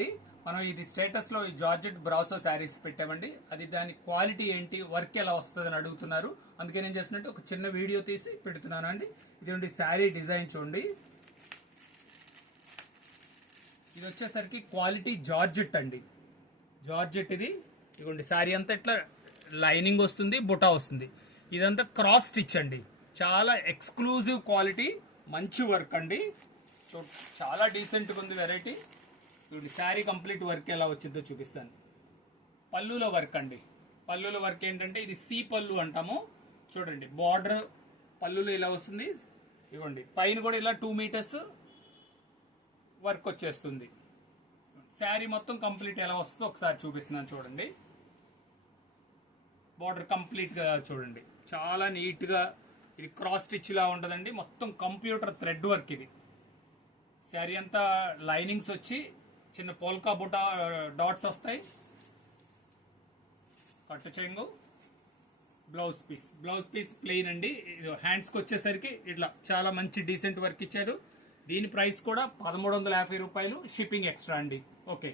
అండి. మనం ఇది స్టేటస్ లో ఈ జార్జెట్ బ్రాసో శారీస్ పెట్టామండి. అది దాని క్వాలిటీ ఏంటి, వర్క్ ఎలా వస్తుంది అని అడుగుతున్నారు. అందుకే నేను చేసినట్టు ఒక చిన్న వీడియో తీసి పెడుతున్నాను అండి. ఇదిగోండి శారీ డిజైన్ చూడండి. ఇది వచ్చేసరికి క్వాలిటీ జార్జెట్ అండి. జార్జెట్ ఇది. ఇదిగోండి శారీ అంతా ఇట్లా లైనింగ్ వస్తుంది, బుటా వస్తుంది. ఇదంతా క్రాస్ స్టిచ్ అండి. చాలా ఎక్స్క్లూజివ్ క్వాలిటీ, మంచి వర్క్ అండి. చాలా డీసెంట్గా ఉంది వెరైటీ. ఇప్పుడు శారీ కంప్లీట్ వర్క్ ఎలా వచ్చిందో చూపిస్తాను. పళ్ళులో వర్క్ అండి. పళ్ళులో వర్క్ ఏంటంటే ఇది సి పళ్ళు అంటాము. చూడండి బార్డర్ పళ్ళులో ఇలా వస్తుంది. ఇవ్వండి పైన కూడా ఇలా 2 మీటర్స్ వర్క్ వచ్చేస్తుంది. శారీ మొత్తం కంప్లీట్ ఎలా వస్తుందో ఒకసారి చూపిస్తున్నాను చూడండి. బార్డర్ కంప్లీట్ గా చూడండి, చాలా నీట్ గా ఇది క్రాస్ స్టిచ్ లా ఉంటదండి. మొత్తం కంప్యూటర్ థ్రెడ్ వర్క్ ఇది. శారీ అంతా లైనింగ్స్ వచ్చి చిన్న పోల్కా బుటా డాట్స్ వస్తాయి. కట్టు చెంగు, బ్లౌజ్ పీస్ ప్లెయిన్ అండి. హ్యాండ్స్కి వచ్చేసరికి ఇట్లా చాలా మంచి డీసెంట్ వర్క్ ఇచ్చారు. దీని ప్రైస్ కూడా 1350 రూపాయలు, షిప్పింగ్ ఎక్స్ట్రా అండి. ఓకే.